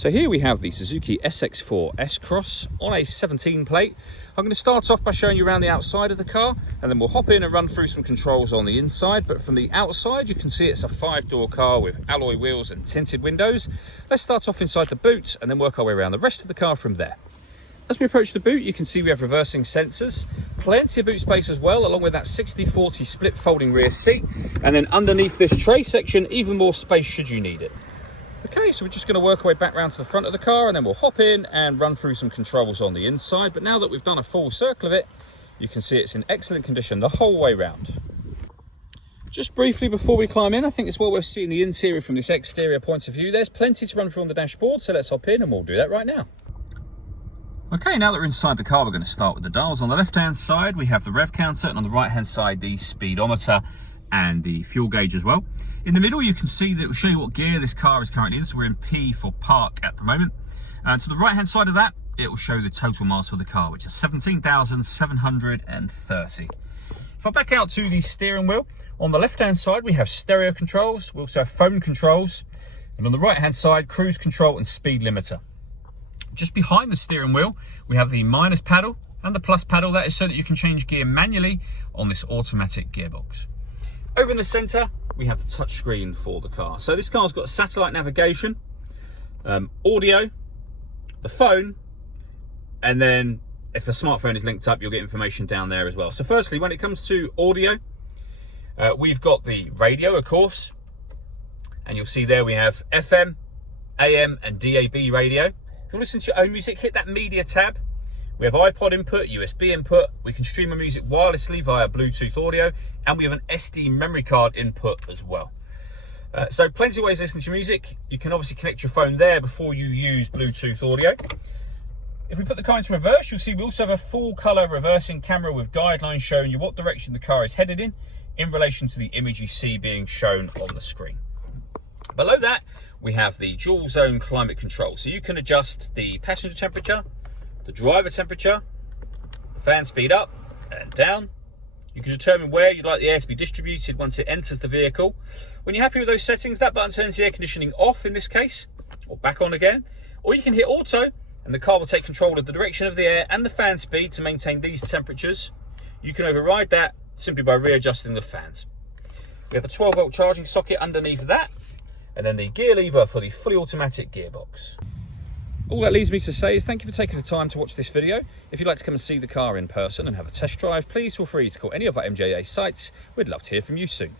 So here we have the Suzuki SX4 S-Cross on a 17 plate. I'm going to start off by showing you around the outside of the car, and then we'll hop in and run through some controls on the inside. But from the outside, you can see it's a 5-door car with alloy wheels and tinted windows. Let's start off inside the boot and then work our way around the rest of the car from there. As we approach the boot, you can see we have reversing sensors, plenty of boot space as well, along with that 60/40 split folding rear seat. And then underneath this tray section, even more space should you need it. Okay, so we're just going to work our way back round to the front of the car, and then we'll hop in and run through some controls on the inside. But now that we've done a full circle of it, you can see it's in excellent condition the whole way round. Just briefly before we climb in, I think it's well worth seeing the interior from this exterior point of view. There's plenty to run through on the dashboard, so let's hop in and we'll do that right now. Okay, now that we're inside the car, we're going to start with the dials. On the left-hand side, we have the rev counter, and on the right-hand side, the speedometer and the fuel gauge as well. In the middle, you can see that it will show you what gear this car is currently in. So we're in P for park at the moment. And to the right-hand side of that, it will show the total miles for the car, which is 17,730. If I back out to the steering wheel, on the left-hand side, we have stereo controls. We also have phone controls. And on the right-hand side, cruise control and speed limiter. Just behind the steering wheel, we have the minus paddle and the plus paddle. That is so that you can change gear manually on this automatic gearbox. Over in the centre, we have the touchscreen for the car. So this car's got satellite navigation, audio, the phone, and then if a smartphone is linked up, you'll get information down there as well. So firstly, when it comes to audio, we've got the radio, of course, and you'll see there we have FM, AM, and DAB radio. If you listen to your own music, hit that media tab. We have iPod input, USB input. We can stream our music wirelessly via Bluetooth audio, and we have an SD memory card input as well. So plenty of ways to listen to music. You can obviously connect your phone there before you use Bluetooth audio. If we put the car into reverse, you'll see we also have a full color reversing camera with guidelines showing you what direction the car is headed in relation to the image you see being shown on the screen. Below that, we have the dual zone climate control. So you can adjust the passenger temperature, the driver temperature, the fan speed up and down. You can determine where you'd like the air to be distributed once it enters the vehicle. When you're happy with those settings, that button turns the air conditioning off in this case, or back on again. Or you can hit auto, and the car will take control of the direction of the air and the fan speed to maintain these temperatures. You can override that simply by readjusting the fans. We have a 12-volt charging socket underneath that, and then the gear lever for the fully automatic gearbox. All that leaves me to say is thank you for taking the time to watch this video. If you'd like to come and see the car in person and have a test drive, please feel free to call any of our MJA sites. We'd love to hear from you soon.